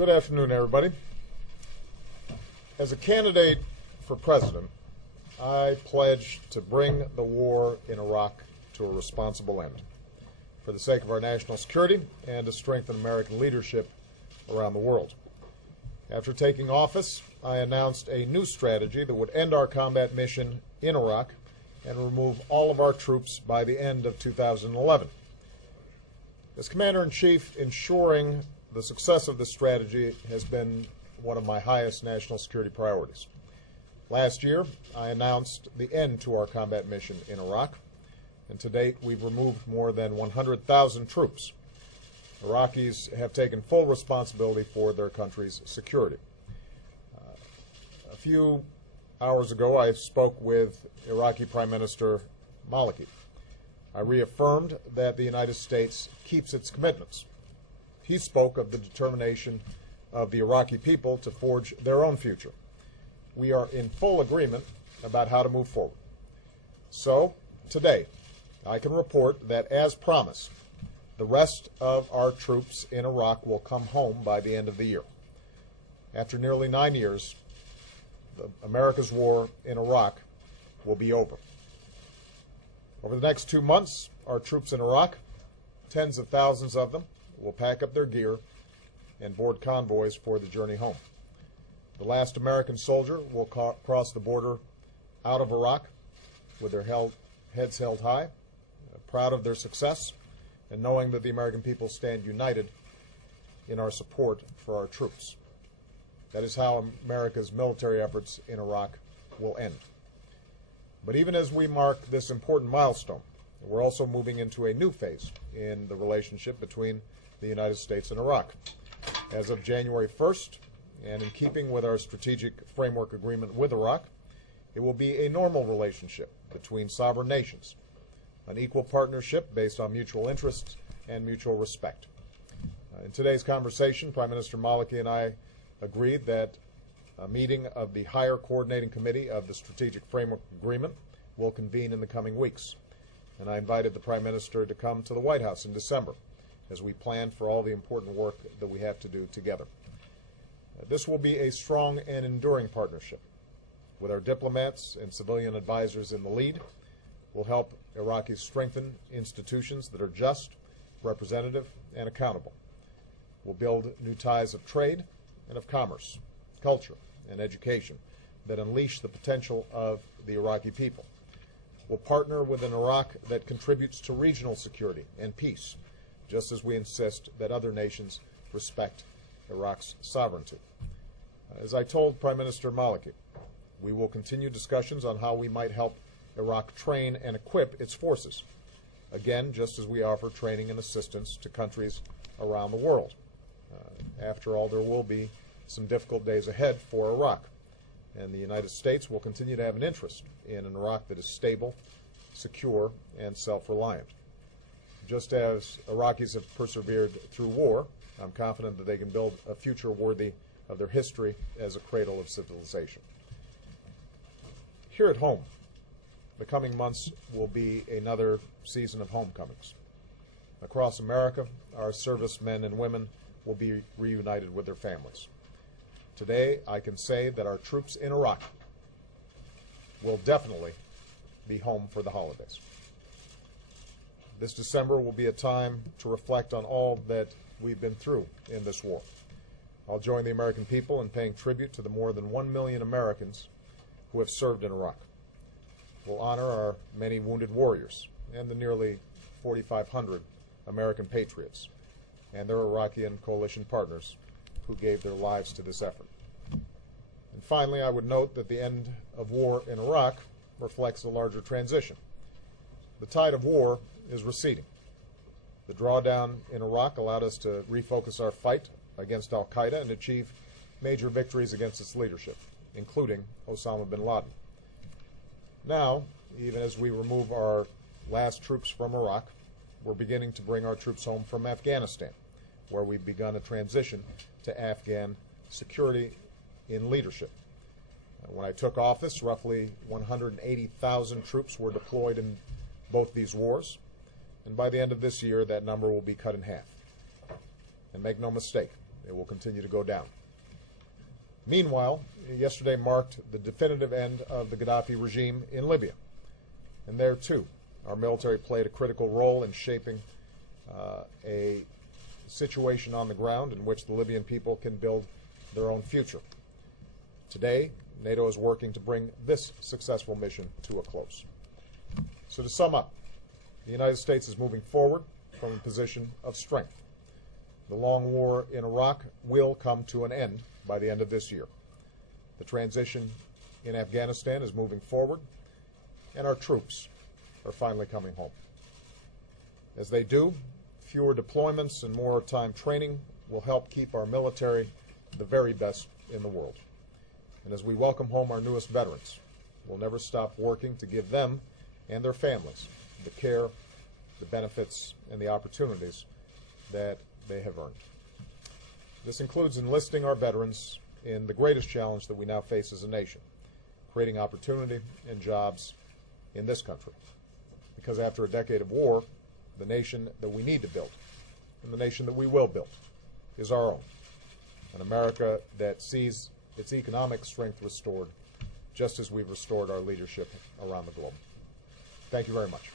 Good afternoon, everybody. As a candidate for president, I pledge to bring the war in Iraq to a responsible end for the sake of our national security and to strengthen American leadership around the world. After taking office, I announced a new strategy that would end our combat mission in Iraq and remove all of our troops by the end of 2011. As Commander-in-Chief, ensuring the success of this strategy has been one of my highest national security priorities. Last year, I announced the end to our combat mission in Iraq, and to date we've removed more than 100,000 troops. Iraqis have taken full responsibility for their country's security. A few hours ago, I spoke with Iraqi Prime Minister Maliki. I reaffirmed that the United States keeps its commitments. He spoke of the determination of the Iraqi people to forge their own future. We are in full agreement about how to move forward. So, today, I can report that, as promised, the rest of our troops in Iraq will come home by the end of the year. After nearly 9 years, America's war in Iraq will be over. Over the next 2 months, our troops in Iraq, tens of thousands of them, will pack up their gear and board convoys for the journey home. The last American soldier will cross the border out of Iraq with their heads held high, proud of their success, and knowing that the American people stand united in our support for our troops. That is how America's military efforts in Iraq will end. But even as we mark this important milestone, we're also moving into a new phase in the relationship between the United States and Iraq. As of January 1st, and in keeping with our strategic framework agreement with Iraq, it will be a normal relationship between sovereign nations, an equal partnership based on mutual interests and mutual respect. In today's conversation, Prime Minister Maliki and I agreed that a meeting of the Higher Coordinating Committee of the Strategic Framework Agreement will convene in the coming weeks. And I invited the Prime Minister to come to the White House in December as we plan for all the important work that we have to do together. This will be a strong and enduring partnership. With our diplomats and civilian advisors in the lead, we'll help Iraqis strengthen institutions that are just, representative, and accountable. We'll build new ties of trade and of commerce, culture, and education that unleash the potential of the Iraqi people. We'll partner with an Iraq that contributes to regional security and peace, just as we insist that other nations respect Iraq's sovereignty. As I told Prime Minister Maliki, we will continue discussions on how we might help Iraq train and equip its forces, again, just as we offer training and assistance to countries around the world. After all, there will be some difficult days ahead for Iraq, and the United States will continue to have an interest in an Iraq that is stable, secure, and self-reliant. Just as Iraqis have persevered through war, I'm confident that they can build a future worthy of their history as a cradle of civilization. Here at home, the coming months will be another season of homecomings. Across America, our servicemen and women will be reunited with their families. Today, I can say that our troops in Iraq will definitely be home for the holidays. This December will be a time to reflect on all that we've been through in this war. I'll join the American people in paying tribute to the more than 1 million Americans who have served in Iraq. We'll honor our many wounded warriors and the nearly 4,500 American patriots and their Iraqi and coalition partners who gave their lives to this effort. And finally, I would note that the end of war in Iraq reflects a larger transition. The tide of war is receding. The drawdown in Iraq allowed us to refocus our fight against al-Qaeda and achieve major victories against its leadership, including Osama bin Laden. Now, even as we remove our last troops from Iraq, we're beginning to bring our troops home from Afghanistan, where we've begun a transition to Afghan security in leadership. When I took office, roughly 180,000 troops were deployed in both these wars, and by the end of this year, that number will be cut in half. And make no mistake, It will continue to go down. Meanwhile, yesterday marked the definitive end of the Gaddafi regime in Libya. And there, too, our military played a critical role in shaping a situation on the ground in which the Libyan people can build their own future. Today, NATO is working to bring this successful mission to a close. So to sum up, the United States is moving forward from a position of strength. The long war in Iraq will come to an end by the end of this year. The transition in Afghanistan is moving forward, and our troops are finally coming home. As they do, fewer deployments and more time training will help keep our military the very best in the world. And as we welcome home our newest veterans, we'll never stop working to give them and their families the care, the benefits, and the opportunities that they have earned. This includes enlisting our veterans in the greatest challenge that we now face as a nation, creating opportunity and jobs in this country. Because after a decade of war, the nation that we need to build, and the nation that we will build, is our own. An America that sees its economic strength restored, just as we've restored our leadership around the globe. Thank you very much.